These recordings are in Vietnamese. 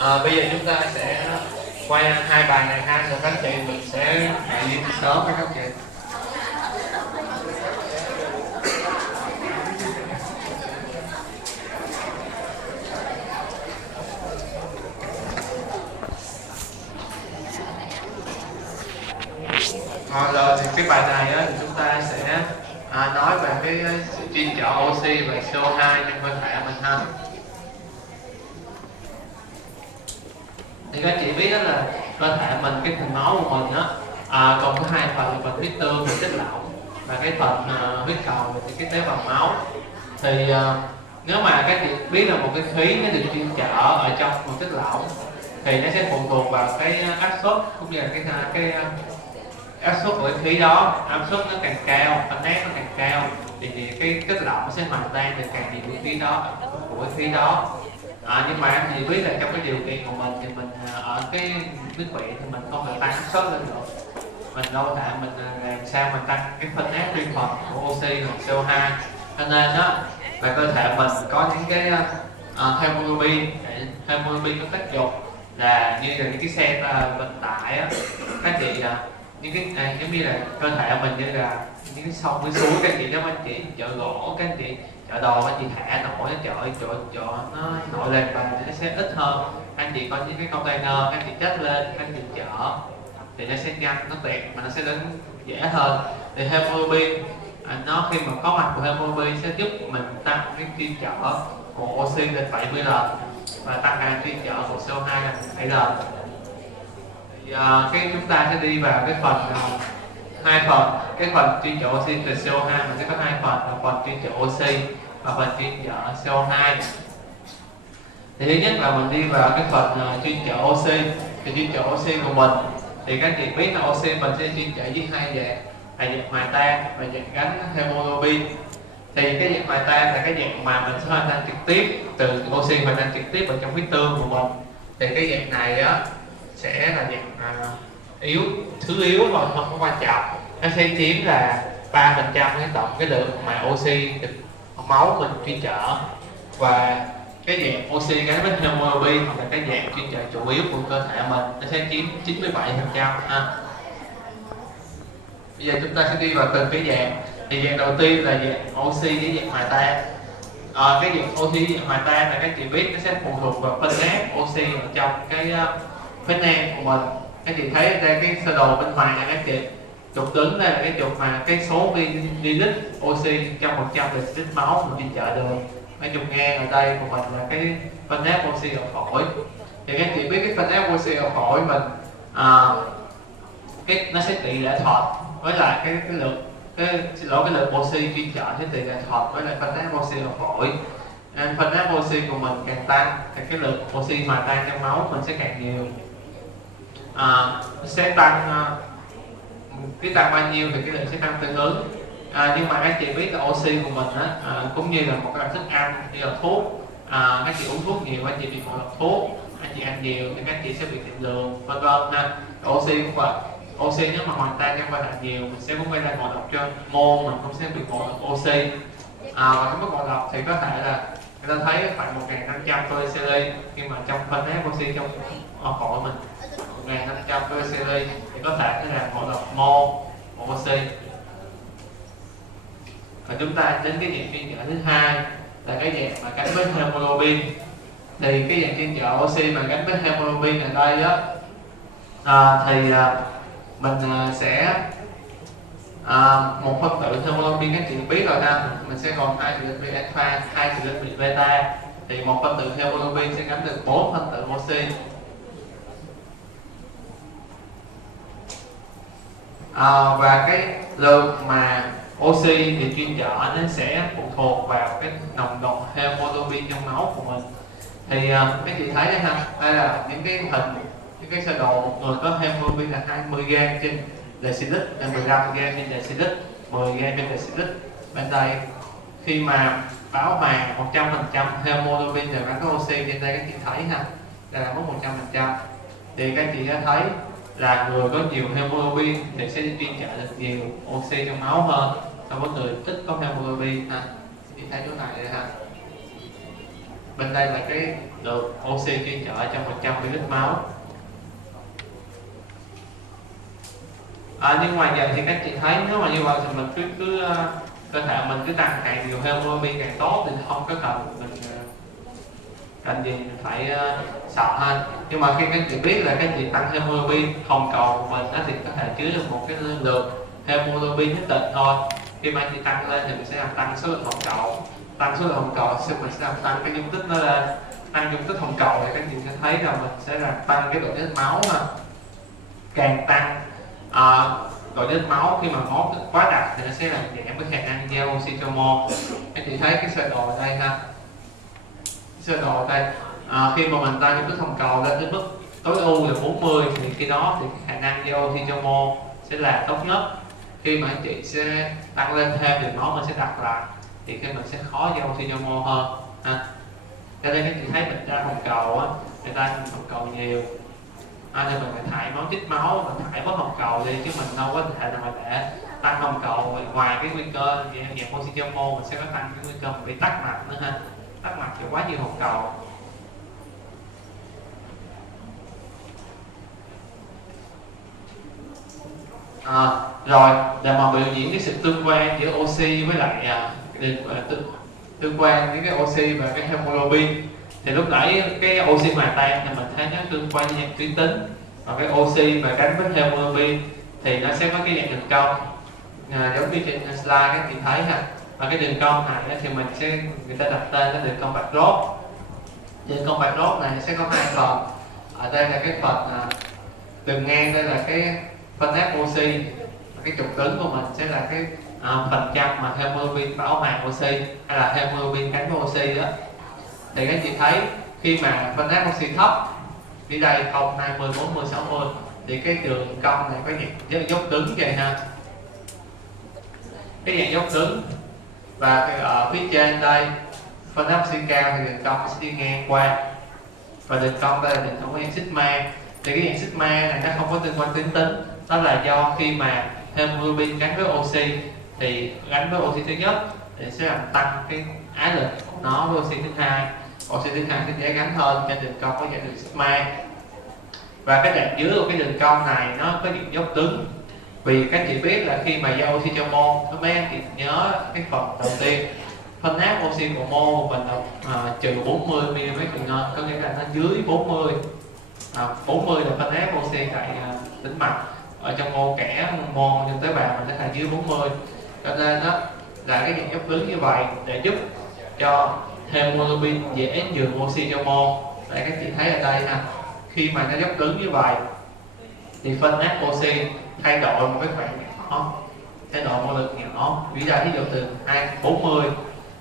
Bây giờ chúng ta sẽ quay hai bài này ha, rồi các chị mình sẽ hẹn đi sớm với các chị. Rồi thì cái bài này á, thì chúng ta sẽ nói về cái sự chuyên trở oxy và CO2 trong cơ thể mình ha. Thì các chị biết đó là cơ thể mình, cái thành máu của mình á, còn có hai phần, phần huyết tương và chất lỏng, và cái phần huyết cầu thì cái tế bào máu. Thì nếu mà các chị biết là một cái khí nó được chuyên trở ở trong một chất lỏng thì nó sẽ phụ thuộc vào cái áp suất cũng như là cái áp suất của cái khí đó. Áp suất nó càng cao, áp nó càng cao thì cái chất lỏng nó sẽ hòa tan được càng nhiều cái khí đó, của cái khí đó. Nhưng mà em thì biết là trong cái điều kiện của mình thì mình ở cái nước biển thì mình không thể tăng áp suất lên được. Mình đâu thể mình làm sao mình tăng cái phân áp liên phần của oxy hoặc CO2, cho nên đó là cơ thể mình có những cái hemoglobin. Hemoglobin có tác dụng là như là những cái xe vận tải á, các chị những cái giống như là cơ thể mình như là những cái sông cái suối, các chị nếu anh chị chở gỗ, các chị chở đồ, anh chị thả nổi nó chở nó nổi lên và nó sẽ ít hơn. Anh chị có những cái container anh chị chất lên, anh chị chở thì nó sẽ nhanh, nó tiện mà nó sẽ đến dễ hơn. Thì hemoglobin nó khi mà có mặt của hemoglobin sẽ giúp mình tăng cái chuyên trở của oxy lên 70 lần và tăng cái chuyên trở của CO2 lên 7 lần. Thì cái chúng ta sẽ đi vào cái phần hai phần. Cái phần chuyên trở oxy từ CO2 mình sẽ có hai phần, là phần chuyên trở oxy và phần chuyên trở CO2. Thì thứ nhất là mình đi vào cái phần chuyên trở oxy. Thì chuyên trở oxy của mình thì các chị biết là oxy mình sẽ chuyên trở với hai dạng, là dạng hòa tan và dạng gắn hemoglobin. Thì cái dạng hòa tan là cái dạng mà mình sẽ hòa tan trực tiếp từ oxy hòa tan trực tiếp vào trong huyết tương của mình. Thì cái dạng này á sẽ là dạng yếu, thứ yếu thôi, không có quan trọng. Nó sẽ chiếm là 3% cái tổng cái lượng mà oxy được máu mình chuyên trở. Và cái dạng oxy gắn với hemoglobin là cái dạng chuyên trở chủ yếu của cơ thể mình, nó sẽ chiếm 97% ha. Bây giờ chúng ta sẽ đi vào từng cái dạng. Thì dạng đầu tiên là dạng oxy với dạng hòa tan. Cái dạng oxy với dạng hòa tan là các chị biết nó sẽ phụ thuộc vào phân áp oxy ở trong cái phế nang của mình. Các chị thấy đây cái sơ đồ bên ngoài nha các chị, trục đứng đây là cái trục mà cái số lít oxy trong 100 lít máu mình chuyên trở được. Cái trục ngang ở đây của mình là cái phân áp oxy ở phổi. Thì các chị biết cái phân áp oxy ở phổi mình nó sẽ tỷ lệ thuận với lại cái lượng cái lượng oxy chuyên trở sẽ tỷ lệ thuận với lại phân áp oxy ở phổi. Nên phân áp oxy của mình càng tăng thì cái lượng oxy hòa tan trong máu mình sẽ càng nhiều. Nó sẽ tăng cái tăng bao nhiêu thì cái lượng sẽ tăng tương ứng. Nhưng mà các chị biết là oxy của mình cũng như là một cái thức ăn như là thuốc, các chị uống thuốc nhiều, các chị bị ngộ độc thuốc, các chị ăn nhiều thì các chị sẽ bị tiểu đường vân vân ha. Oxy cũng vậy, oxy nếu mà hòa tan trong cơ thể nhiều mình sẽ cũng gây ra ngộ độc cho môn, mình cũng sẽ bị ngộ độc oxy. Và nếu ngộ độc thì có thể là người ta thấy khoảng 1.500 cholesterol, nhưng mà trong phân áp oxy trong phổi mình 1.500 cholesterol thì có thể là ngộ độc mol oxy. Và chúng ta đến cái dạng chuyên trở thứ hai là cái dạng mà gắn với hemoglobin. Thì cái dạng chuyên trở oxy mà gắn với hemoglobin ở đây á, mình sẽ một phân tử hemoglobin các chị biết rồi ha, mình sẽ gồm 2 triglycerin alpha, 2 triglycerin beta. Thì một phân tử hemoglobin sẽ gắn được 4 phân tử oxy. Và cái lượng mà oxy thì chuyên trở nó sẽ phụ thuộc vào cái nồng độ hemoglobin trong máu của mình. Thì các chị thấy đây ha, đây là những cái hình, những cái sơ đồ một người có hemoglobin là 20 g trên deciliter, 15 g trên deciliter, 10 g trên deciliter. Bên đây khi mà bão hòa 100% hemoglobin đều gắn có oxy, trên đây các chị thấy ha, đây là mức 100%. Thì các chị đã thấy là người có nhiều hemoglobin thì sẽ chuyên trở được nhiều oxy trong máu hơn so với người ít có hemoglobin ha. Chị thấy chỗ này đây ha. Bên đây là cái được oxy chuyên trợ trong 100 ml máu. Nhưng ngoài giờ thì các chị thấy nếu mà như vậy thì mình cứ cơ thể mình cứ tăng càng nhiều hemoglobin càng tốt, thì không có cần mình cần gì mình phải sợ hơn. Nhưng mà khi các chị biết là các chị tăng hemoglobin hồng cầu của mình thì có thể chứa được một cái lượng hemoglobin nhất định thôi. Khi mà chị tăng lên thì mình sẽ làm tăng số lượng hồng cầu, tăng số lượng hồng cầu thì mình sẽ làm tăng cái dung tích nó lên, tăng dung tích hồng cầu thì các chị sẽ thấy là mình sẽ làm tăng cái độ nhớ máu mà càng tăng độ nhớ máu khi mà máu quá đặc thì nó sẽ làm giảm cái khả năng giao oxy cho mô. Các chị thấy cái sơ đồ ở đây ha, sơ đồ ở đây khi mà mình tăng dung tích hồng cầu lên đến mức tối ưu là 40 thì khi đó thì khả năng giao oxy cho mô sẽ là tốt nhất. Khi mà anh chị sẽ tăng lên thêm thì máu mình sẽ đặt lại thì khi mình sẽ khó giao oxy cho mô hơn ha. Cho nên các chị thấy mình ra hồng cầu á, người ta hồng cầu nhiều thì mình phải thải máu, chích máu, mình thải bớt hồng cầu đi, chứ mình đâu có thể nào mà để tăng hồng cầu. Ngoài cái nguy cơ giảm oxy cho mô, mình sẽ có tăng cái nguy cơ bị tắc mạch nữa ha, tắc mạch thì quá nhiều hồng cầu. Rồi để mà biểu diễn cái sự tương quan giữa oxy với lại tương quan với cái oxy và cái hemoglobin, thì lúc nãy cái oxy hòa tan thì mình thấy nó tương quan với dạng tuyến tính, và cái oxy mà gắn với hemoglobin thì nó sẽ có cái dạng đường cong giống như trên slide các chị thấy ha. Và cái đường cong này thì mình sẽ, người ta đặt tên là đường cong bạch rốt. Đường cong bạch rốt này sẽ có hai phần. Ở đây là cái phần đường ngang, đây là cái phân áp oxy, cái trục cứng của mình sẽ là cái phần trăm mà hemoglobin bảo hòa oxy hay là hemoglobin gắn với oxy đó. Thì các chị thấy khi mà phân áp oxy thấp đi đây 0, 20, 40, 60 thì cái đường cong này có dạng dốc đứng vậy ha, cái dạng dốc đứng. Và ở phía trên đây phân áp oxy cao thì đường cong sẽ đi ngang qua, và đường cong đây là đường cong của dạng sigma. Thì cái dạng sigma này nó không có tương quan tuyến tính, đó là do khi mà hemoglobin gắn với oxy thì gắn với oxy thứ nhất thì sẽ làm tăng cái áp lực của nó với oxy thứ hai. Oxy thứ hai sẽ dễ gắn hơn, cho đường cong có dạng đường sigma. Và cái đoạn dưới của cái đường cong này nó có dạng dốc đứng, vì các chị biết là khi mà giao oxy cho mô, mấy anh chị nhớ cái phần đầu tiên phân áp oxy của mô mình là trừ 40 mm/h, có nghĩa là nó dưới 40. 40 là phân áp oxy tại tĩnh mạch, ở trong mô kẽ mô trong tế bào mình nó là dưới 40. Cho nên đó là cái dạng dốc đứng như vậy để giúp cho hemoglobin dễ nhường oxy cho mô. Đây các chị thấy ở đây ha, khi mà nó dốc đứng như vậy thì phân áp oxy thay đổi một cái khoảng nhỏ, thay đổi một lực nhỏ, ví dụ từ 40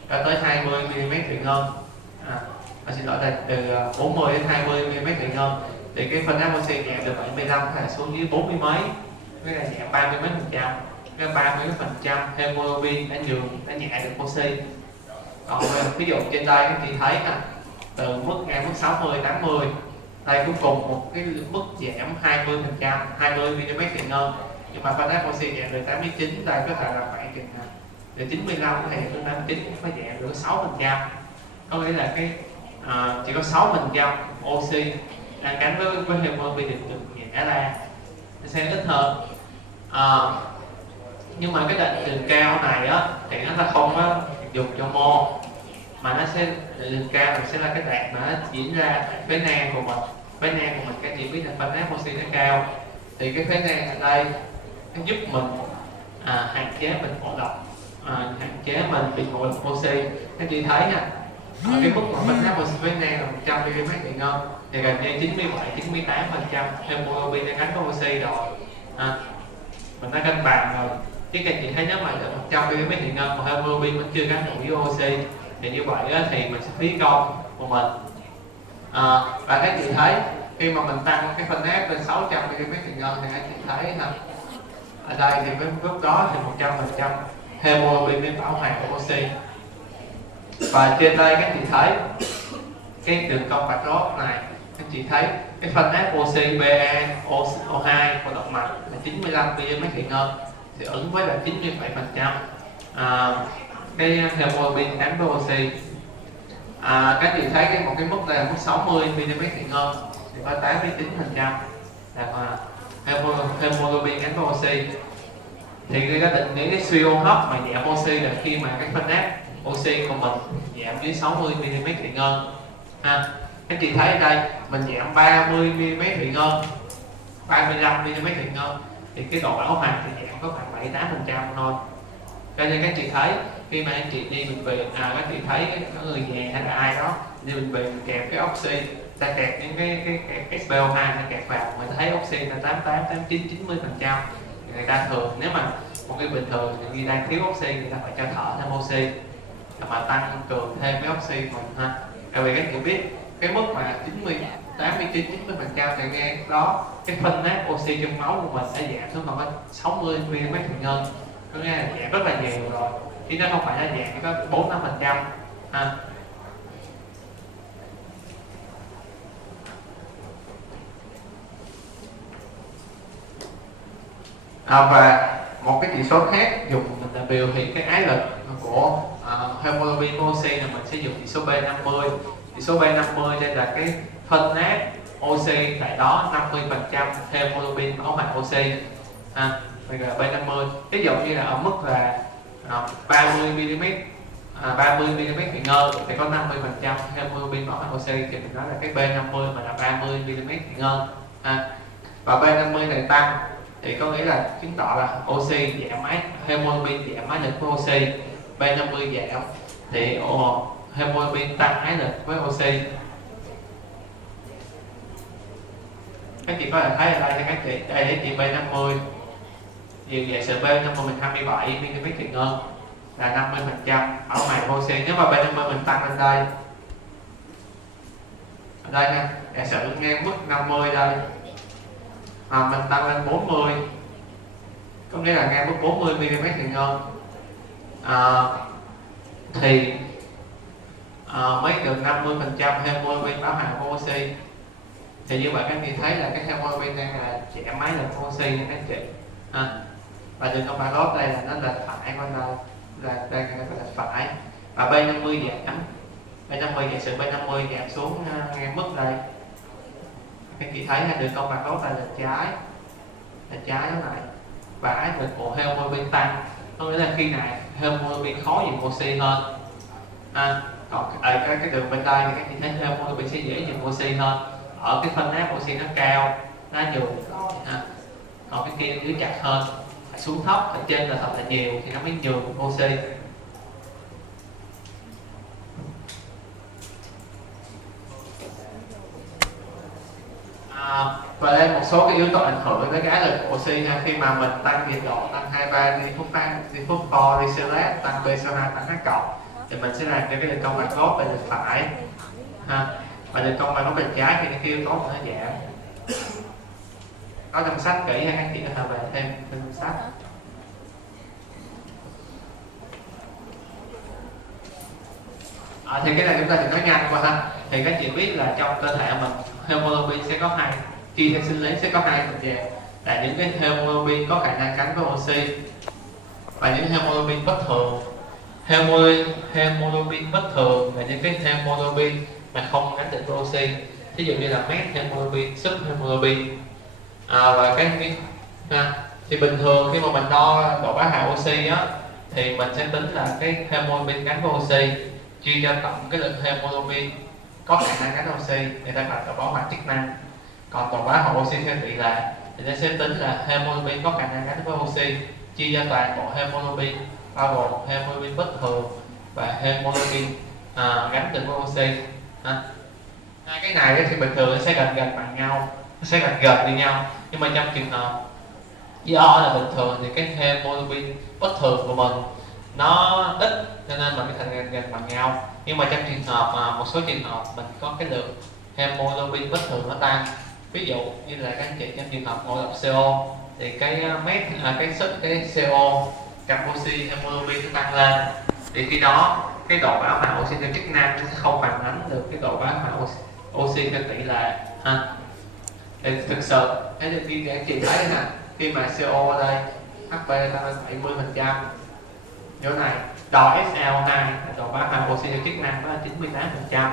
cho tới 20 mm/h. Xin lỗi đây, từ 40 đến 20 mm/h thì cái phân áp oxy giảm từ 75 hay xuống dưới 40 mấy, cái là giảm 30 mấy phần trăm. Cái 30 mấy phần trăm hemoglobin đã nhường, đã nhẹ được oxy. Còn ví dụ trên đây các chị thấy nè, từ mức 60 80 đây cuối cùng một cái mức giảm 20 mm/h, nhưng mà phân áp oxy giảm từ 89, đây có thể là khoảng chừng từ 95 có thể đến 89 cũng phải giảm được 6%. Có nghĩa là cái chỉ có 6% oxy đang gắn với hemoglobin được nhả ra, nó sẽ ít hơn. Nhưng mà cái đoạn đường cao này á thì nó là không có dùng cho mô, mà nó sẽ đường cao này sẽ là cái đoạn mà nó diễn ra tại phế nang của mình. Phế nang của mình các chị biết là phân áp oxy nó cao, thì cái phế nang ở đây nó giúp mình hạn chế mình ngộ độc, hạn chế mình bị ngộ độc oxy. Các chị thấy nè, ở cái mức mà phân áp oxy phế nang là 100 mm/h thì gần như 97-98% hemoglobin đã gắn với oxy rồi, mình đã cân bằng rồi. Chứ các chị thấy nếu mà được 100 mm/h mà hemoglobin vẫn chưa gắn đủ với oxy thì như vậy thì mình sẽ phí công của mình. Và các chị thấy khi mà mình tăng cái phân áp lên 600 mm/h thì các chị thấy ha, ở đây thì với lúc đó thì 100% hemoglobin mới bảo hòa của oxy. Và trên đây các chị thấy cái đường cong bạch rốt này, các chị thấy cái phân áp oxy BaO2 của động mạch là 95 mm/h thì ứng với là 97% cái hemoglobin gắn với oxy. Các chị thấy một cái mức này là mức 60 mm thủy ngân thì có 89% là hemoglobin gắn với oxy. Thì người ta định nghĩa cái suy hô hấp mà giảm oxy là khi mà cái phân nát oxy của mình giảm dưới 60 mm thủy ngân. Các chị thấy ở đây mình giảm 30 mm thủy ngân, 35 mm thủy ngân thì cái độ bão hòa thì giảm có khoảng 7-8% thôi. Cho nên các chị thấy khi mà anh chị đi bệnh viện, các chị thấy có người nhà hay là ai đó đi bệnh viện kẹp cái oxy, ta kẹp những cái SpO2 ta kẹp vào, mình thấy oxy là 88-89-90%. Người ta thường nếu mà một cái bình thường thì đang thiếu oxy người ta phải cho thở thêm oxy mà tăng cường thêm cái oxy mình ha. Tại vì các chị biết cái mức mà 89-90% thì nghe đó cái phân nát oxy trong máu của mình sẽ giảm xuống còn có 60 mm thủy ngân, có nghĩa là giảm rất là nhiều rồi, chứ nó không phải là giảm chỉ có 4-5% ha. Và một cái chỉ số khác dùng mình là biểu hiện cái ái lực của hemoglobin oxy là mình sẽ dùng chỉ số B50. Chỉ số B50 đây là cái phân nát oxy tại đó 50% hemoglobin máu hòa oxy. Bây giờ B50 ví dụ như là ở mức là 30 mm 30 mm thủy ngân thì có 50% hemoglobin máu hòa oxy thì mình nói là cái B50 mà là 30 mm thủy ngân. Và B50 này tăng thì có nghĩa là chứng tỏ là oxy giảm ái, hemoglobin giảm ái lực với oxy. B50 giảm thì hemoglobin tăng ái lực với oxy. Các chị có thể thấy ở đây cho các chị, đây để chị B50 thì vậy sự B50 mình 27 mm thủy ngân là 50% ở ngoài oxy. Nếu mà B50 mình tăng lên đây, ở đây nha, giả sử ngang mức 50 đây mà mình tăng lên 40, có nghĩa là ngang mức 40 mm thủy ngân thì mới được 50% hemoglobin bão hòa của oxy. Thì như vậy các chị thấy là cái hemoglobin đang là giảm máy lực oxy nha các chị. Và đường cong barcode đây là nó lệch phải con đâu là đang lệch phải. Và B50 giảm, B50 giả sử B50 giảm xuống ngang mức đây, các chị thấy là đường cong barcode đây là trái nó này, và ái lực của hemoglobin tăng, có nghĩa là khi này hemoglobin khó dùng oxy hơn. Còn ở cái đường bên đây thì các chị thấy hemoglobin sẽ dễ dùng oxy hơn, ở cái phân nát oxy nó cao, nó nhiều, còn cái kia dưới chặt hơn, phải xuống thấp, ở trên là thật là nhiều thì nó mới nhường oxy. Và đây một số cái yếu tố ảnh hưởng tới cái ái lực của oxy ha. Khi mà mình tăng nhiệt độ, tăng 23 diphosphorylate, tăng PCO2, tăng H cộng thì mình sẽ làm cho cái đường cong barcode bên phải ha. Và đường cong barcode bên trái thì cái yếu tố nó giảm. Có trong sách kỹ hay các chị có thể về thêm trong sách. Thì cái này chúng ta sẽ nói nhanh qua ha. Thì các chị biết là trong cơ thể mình hemoglobin sẽ có hai, khi theo sinh lý sẽ có hai phần dạng là những cái hemoglobin có khả năng gắn với oxy và những hemoglobin bất thường. Hemoglobin bất thường là những cái hemoglobin mà không gắn được với oxy, ví dụ như là methemoglobin, subhemoglobin. Và cái thì bình thường khi mà mình đo độ bão hòa oxy á thì mình sẽ tính là cái hemoglobin gắn với oxy chia cho tổng cái lượng hemoglobin có khả năng gắn oxy, người ta gọi là bão hòa chức năng. Còn độ bão hòa oxy theo tỷ lệ thì nó sẽ tính là hemoglobin có khả năng gắn với oxy chia cho toàn bộ hemoglobin, bao gồm hemoglobin bất thường và hemoglobin gắn từ với oxy. Hai cái này thì bình thường nó sẽ gần bằng nhau, nó sẽ gần như nhau, nhưng mà trong trường hợp do là bình thường thì cái hemoglobin bất thường của mình nó ít cho nên mình cái thành gần bằng nhau. Nhưng mà trong trường hợp một số trường hợp mình có cái lượng hemoglobin bất thường nó tăng, ví dụ như là các anh chị trong trường hợp ngộ độc CO thì cái CO gặp oxy hemoglobin nó tăng lên, thì khi đó cái độ bão hòa oxy theo chức năng nó sẽ không phản ánh được cái độ bão hòa oxy theo tỷ lệ ha. Thì thực sự thấy được khi các chị thấy nè, khi mà CO ở đây HB tăng lên 70%, chỗ này đo SaO2 độ bão hòa oxy theo chức năng đó là 98%.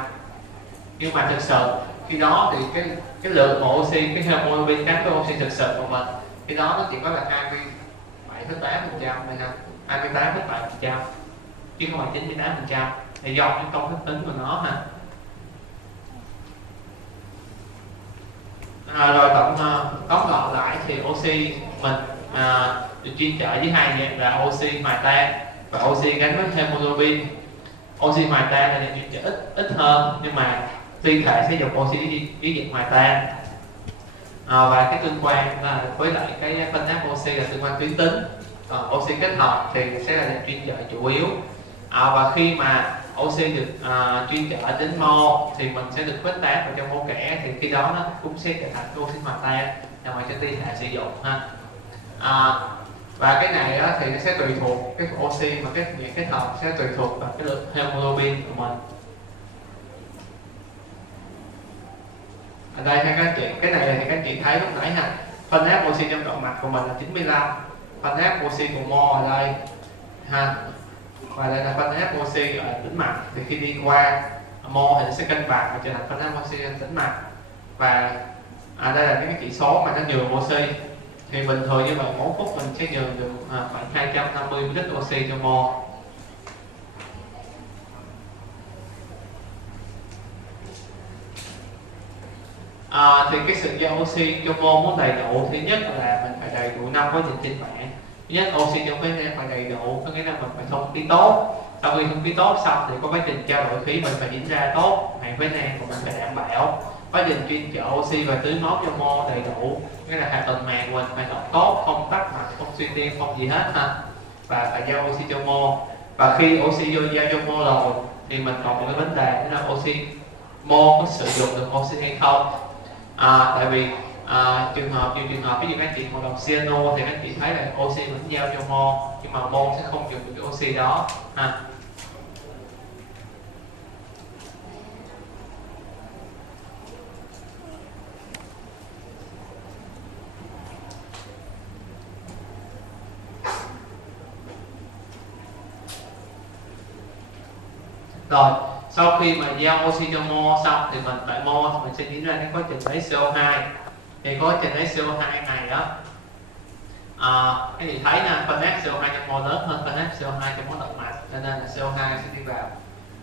Nhưng mà thực sự khi đó thì cái lượng oxy, cái hemoglobin gắn với oxy thực sự của mình khi đó nó chỉ có là 27,8% này ha, 28,7% chứ không phải 98%, thì do cái công thức tính của nó ha. Rồi tóm gọn lại thì oxy mình được chuyên trở với hai dạng là oxy hòa tan và oxy gắn với hemoglobin. Oxy hòa tan là chuyên trở ít hơn, nhưng mà tuyên thể sẽ dùng oxy với dạng hòa tan. Và cái tương quan là với lại cái phân áp oxy là tương quan tuyến tính. Oxy kết hợp thì sẽ là chuyên trở chủ yếu. Và khi mà oxy được chuyên trở đến mol thì mình sẽ được khuếch tán vào trong mô kẻ, thì khi đó nó cũng sẽ trở thành oxy hòa tan nằm cho ti thể sử dụng ha. Và cái này đó, thì nó sẽ tùy thuộc cái oxy mà cái dạng kết hợp sẽ tùy thuộc vào cái lượng hemoglobin của mình. Ở đây ha các chị, cái này thì các chị thấy lúc nãy ha, phân áp oxy trong động mạch của mình là 95, phân áp oxy của mol ở đây ha, và đây là phân áp oxy ở tĩnh mạch, thì khi đi qua mol thì sẽ cân bằng và trở thành phân áp oxy trên tĩnh mạch. Và đây là những cái chỉ số mà nó nhường oxy, thì bình thường như vậy mỗi phút mình sẽ nhường được khoảng 250 ml oxy cho mol. Thì cái sự giao oxy cho mol muốn đầy đủ, thứ nhất là mình phải đầy đủ 5 quá trình trên mạng. Thứ nhất, oxy trong phế nang phải đầy đủ, có nghĩa là mình phải thông khí tốt. Sau khi thông khí tốt xong thì có quá trình trao đổi khí mình phải diễn ra tốt, mạng phế nang của mình phải đảm bảo. Quá trình chuyên trở oxy và tưới máu cho mol đầy đủ, nghĩa là hạ tầng màng mình phải đọc tốt, không tắc mạch, không suy tim, không gì hết ha. Và phải giao oxy cho mol. Và khi oxy vô giao cho mol rồi thì mình còn một cái vấn đề, đó là oxy mol có sử dụng được oxy hay không. Tại vì nhiều trường hợp ví dụ các chị ngộ độc cyano thì các chị thấy là oxy vẫn giao cho mol, nhưng mà mol sẽ không dùng được cái oxy đó ha. Rồi sau khi mà giao oxy cho mol xong thì mình tại mol mình sẽ diễn ra cái quá trình lấy CO2. Thì quá trình lấy CO2 này đó, cái gì thấy nè, phân áp CO2 trong mol lớn hơn phân áp CO2 trong máu động mạch, cho nên là CO2 sẽ đi vào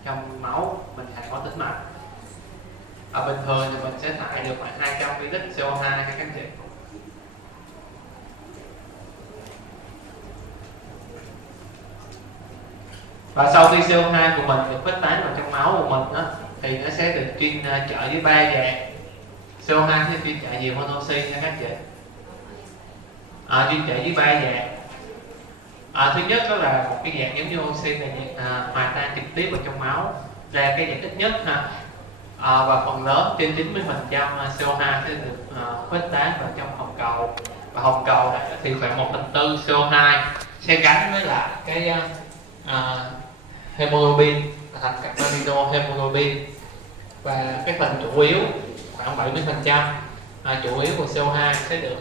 trong máu mình thành máu tĩnh mạch. Bình thường thì mình sẽ thải được khoảng 200 ml CO2 các anh chị. Và sau khi CO2 của mình được khuếch tán vào trong máu của mình đó, thì nó sẽ được chuyên trở với 3 dạng. CO2 sẽ chuyên trở nhiều hơn oxy nha các chị. Chuyên trở với 3 dạng. Thứ nhất đó là một cái dạng giống như oxy là dạng hòa tan trực tiếp vào trong máu, là cái dạng ít nhất ha. Và phần lớn trên 90% CO2 sẽ được khuếch tán vào trong hồng cầu. Và hồng cầu này thì khoảng 1/4 CO2 sẽ gắn với lại cái hemoglobin thành các amino hemoglobin. Và cái phần chủ yếu khoảng 70% chủ yếu của CO2 sẽ được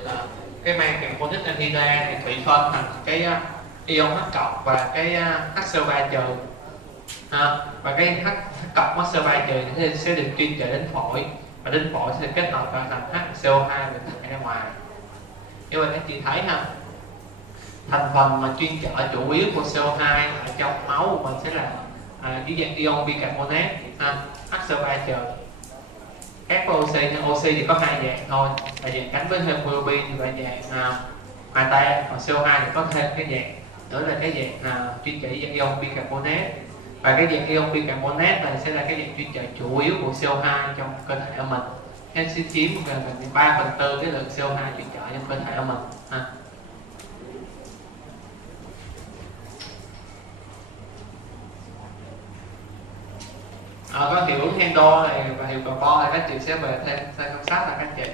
cái mang carbonic anhydride thì thủy phân thành cái ion H cộng và cái HCO3 trừ. Và cái H cộng HCO3 trừ sẽ được chuyên trở đến phổi, và đến phổi sẽ kết hợp vào thành HCO2 được thải ra ngoài. Như vậy các chị thấy ha, thành phần mà chuyên trở chủ yếu của CO2 ở trong máu của mình sẽ là dưới dạng ion bicarbonate, HCO3 trừ. Các oxy thì có hai dạng thôi, là dạng gắn với hemoglobin và dạng hòa tan. Còn CO2 thì có thêm cái dạng nữa là cái dạng chuyên trở dạng ion bicarbonate. Và cái dạng ion bicarbonate này sẽ là cái dạng chuyên trở chủ yếu của CO2 trong cơ thể của mình. Nó sẽ chiếm gần 3/4 cái lượng CO2 chuyên trở trong cơ thể của mình ha. Có hiệu ứng Hendo này và hiệu carbon này các chị sẽ về thêm quan sát là các chị.